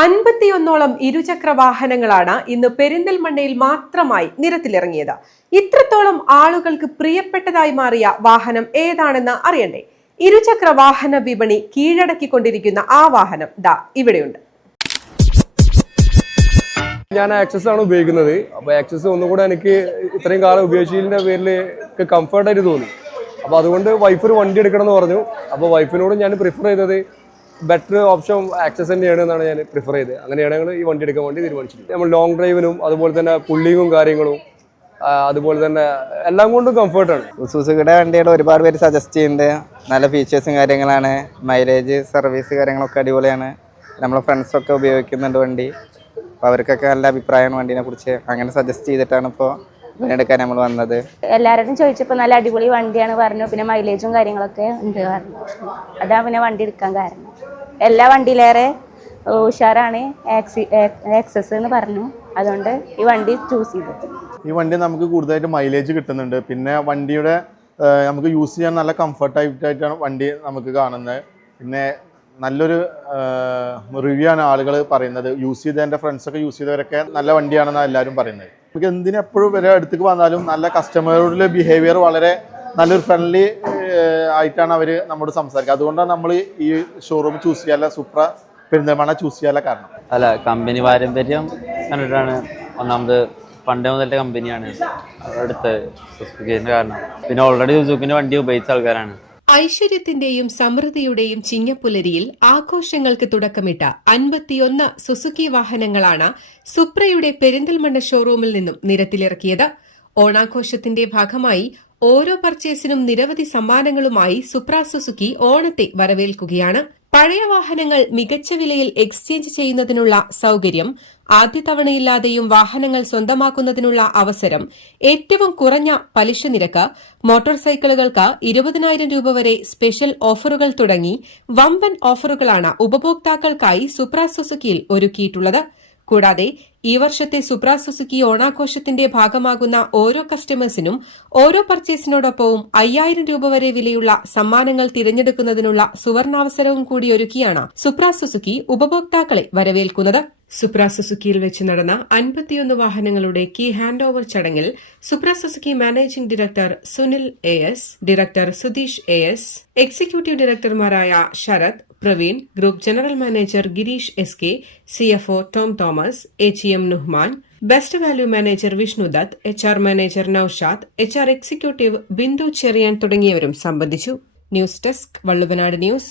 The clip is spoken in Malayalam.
അൻപത്തിയൊന്നോളം ഇരുചക്ര വാഹനങ്ങളാണ് ഇന്ന് പെരിന്തൽമണ്ണയിൽ മാത്രമായി നിരത്തിലിറങ്ങിയത്. ഇത്രത്തോളം ആളുകൾക്ക് പ്രിയപ്പെട്ടതായി മാറിയ വാഹനം ഏതാണെന്ന് അറിയണ്ടേ? ഇരുചക്ര വാഹന വിപണി കീഴടക്കിക്കൊണ്ടിരിക്കുന്ന ആ വാഹനം ദാ ഇവിടെയുണ്ട്. ഞാൻ ആക്സസ് ആണ് ഉപയോഗിക്കുന്നത്. അപ്പോൾ ആക്സസ് ഒന്നുകൂടെ എനിക്ക് ഇത്രയും കാലം ഉപയോഗിച്ചതിന്റെ പേരിൽ കംഫർട്ടായിട്ട് തോന്നി. അപ്പോൾ അതുകൊണ്ട് വൈഫ് ഒരു വണ്ടി എടുക്കണം എന്ന് പറഞ്ഞു അപ്പോൾ വൈഫിനോട് ഞാൻ പ്രിഫർ ചെയ്തത് ബെറ്റർ ഓപ്ഷൻ ആക്സസ് തന്നെയാണ് എന്നാണ് ഞാൻ പ്രിഫർ ചെയ്ത് അങ്ങനെയാണ് ഞങ്ങൾ ഈ വണ്ടി എടുക്കാൻ വേണ്ടി തീരുമാനിച്ചത് നമ്മൾ ലോങ് ഡ്രൈവിനും അതുപോലെ തന്നെ പുള്ളിങ്ങും കാര്യങ്ങളും അതുപോലെ തന്നെ എല്ലാം കൊണ്ടും കംഫർട്ടാണ് സുസുക്കിയുടെ വണ്ടിയുടെ ഒരുപാട് പേര് സജസ്റ്റ് ചെയ്യുന്നുണ്ട്. നല്ല ഫീച്ചേഴ്സും കാര്യങ്ങളാണ്. മൈലേജ് സർവീസ് കാര്യങ്ങളൊക്കെ അടിപൊളിയാണ്. നമ്മളെ ഫ്രണ്ട്സൊക്കെ ഉപയോഗിക്കുന്നുണ്ട് വണ്ടി. അപ്പോൾ അവർക്കൊക്കെ നല്ല അഭിപ്രായമാണ് വണ്ടീനെ കുറിച്ച്. അങ്ങനെ സജസ്റ്റ് ചെയ്തിട്ടാണ് ഇപ്പോൾ ഇതിനെടുക്കാൻ നമ്മൾ വന്നത്? എല്ലാവരോടും ചോദിച്ചപ്പോൾ നല്ല അടിപൊളി വണ്ടിയാണ് പറഞ്ഞു. പിന്നെ മൈലേജും കാര്യങ്ങളൊക്കെ ഉണ്ട് പറഞ്ഞു. അതാണ് പിന്നെ വണ്ടി എടുക്കാൻ കാരണം. എല്ലാ വണ്ടിയിലേറെ ഉഷാറാണ് ആക്സി ആക്സസ് എന്ന് പറഞ്ഞു. അതുകൊണ്ട് ഈ വണ്ടി ചൂസ് ചെയ്തു. ഈ വണ്ടി നമുക്ക് കൂടുതലായിട്ട് മൈലേജ് കിട്ടുന്നുണ്ട്. പിന്നെ വണ്ടിയുടെ നമുക്ക് യൂസ് ചെയ്യാൻ നല്ല കംഫർട്ടായിട്ടാണ് വണ്ടി നമുക്ക് കാണുന്നത്. പിന്നെ നല്ലൊരു റിവ്യൂ ആണ് ആളുകൾ പറയുന്നത്. യൂസ് ചെയ്ത എന്റെ ഫ്രണ്ട്സൊക്കെ യൂസ് ചെയ്തവരൊക്കെ നല്ല വണ്ടിയാണെന്നാണ് എല്ലാവരും പറയുന്നത്. നമുക്ക് എന്തിനെപ്പോഴും വരെ അടുത്തേക്ക് വന്നാലും നല്ല കസ്റ്റമറുടെ ബിഹേവിയർ വളരെ നല്ലൊരു ഫ്രണ്ട്ലി ആയിട്ടാണ് അവർ നമ്മോട് സംസാരിക്കുക. അതുകൊണ്ടാണ് നമ്മൾ ഈ ഷോറൂം ചൂസ് ചെയ്യാനുള്ള സൂപ്ര പെരുന്തൽമണ്ണ ചൂസ് ചെയ്യാനുള്ള കാരണം. അല്ല കമ്പനി പാരമ്പര്യം കണ്ടിട്ടാണ് ഒന്നാമത് പണ്ടേ മുതലത്തെ കമ്പനിയാണ് അടുത്ത് സുസുക്കിന്റെ കാരണം. പിന്നെ ഓൾറെഡി സുസുക്കിന്റെ വണ്ടി ഉപയോഗിച്ച ആൾക്കാരാണ്. ഐശ്വര്യത്തിന്റെയും സമൃദ്ധിയുടെയും ചിങ്ങപ്പുലരിയിൽ ആഘോഷങ്ങൾക്ക് തുടക്കമിട്ട അൻപത്തിയൊന്ന് സുസുക്കി വാഹനങ്ങളാണ് സുപ്രയുടെ പെരിന്തൽമണ്ണ ഷോറൂമിൽ നിന്നും നിരത്തിലിറക്കിയത്. ഓണാഘോഷത്തിന്റെ ഭാഗമായി ഓരോ പർച്ചേസിനും നിരവധി സമ്മാനങ്ങളുമായി സുപ്ര സുസുക്കി ഓണത്തെ വരവേൽക്കുകയാണ്. പഴയ വാഹനങ്ങൾ മികച്ച വിലയിൽ എക്സ്ചേഞ്ച് ചെയ്യുന്നതിനുള്ള സൌകര്യം ആദ്യ തവണയില്ലാതെയും വാഹനങ്ങൾ സ്വന്തമാക്കുന്നതിനുള്ള അവസരം ഏറ്റവും കുറഞ്ഞ പലിശ നിരക്ക് മോട്ടോർ സൈക്കിളുകൾക്ക് ഇരുപതിനായിരം രൂപ വരെ സ്പെഷ്യൽ ഓഫറുകൾ തുടങ്ങി വമ്പൻ ഓഫറുകളാണ് ഉപഭോക്താക്കൾക്കായി സുപ്ര സുസുക്കിയിൽ ഒരുക്കിയിട്ടുള്ളത്. കൂടാതെ ഈ വർഷത്തെ സുപ്ര സുസുക്കി ഓണാഘോഷത്തിന്റെ ഭാഗമാകുന്ന ഓരോ കസ്റ്റമേഴ്സിനും ഓരോ പർച്ചേസിനോടൊപ്പവും അയ്യായിരം രൂപ വരെ വിലയുള്ള സമ്മാനങ്ങൾ തിരഞ്ഞെടുക്കുന്നതിനുള്ള സുവർണാവസരവും കൂടി ഒരുക്കിയാണ് സുപ്ര സുസുക്കി ഉപഭോക്താക്കളെ വരവേൽക്കുന്നത്. സുപ്ര സുസുക്കിയിൽ വെച്ച് നടന്ന അൻപത്തിയൊന്ന് വാഹനങ്ങളുടെ കീ ഹാൻഡ് ഓവർ ചടങ്ങിൽ Supra Suzuki managing director Sunil A S director Sudheesh A S executive ഡയറക്ടർമാരായ Sarath Praveen group general manager Gireesh S K CFO Tom Thomas H M Nuhman best value manager Vishnu Dath H R manager Noushad H R executive Bindu Cheriyan തുടങ്ങിയവരും സംബന്ധിച്ചു. News desk Valluvanad news.